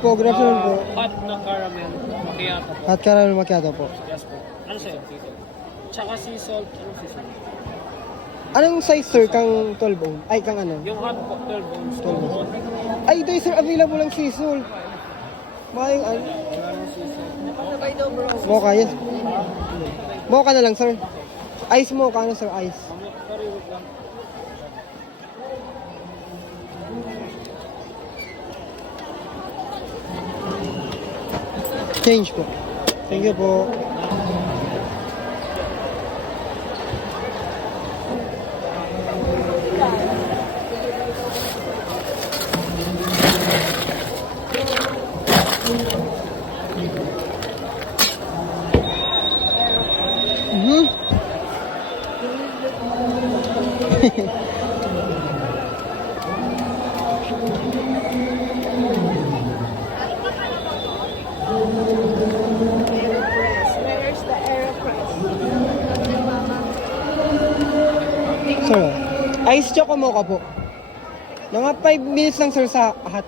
Po, good afternoon po. Hot na caramel macchiato po. Hot caramel macchiato po. Yes po. Ano sa'yo? Tsaka sea salt. Anong sea salt? Anong size sir kang 12 ounce? Ay, kang ano? Yung hot po, 12 ounce. 12 ounce. Ay, ito sir, available ang sisal. Mayroong ano? Wala nang sea salt. Mocha, yes. Mocha na lang sir. Ice mocha, ano sir? Ice. Sorry, wait lang. Change po. Thank you po. Where's the AeroPress? Sir, ice choco mocha po. Mga 5 minutes lang sir sa hot.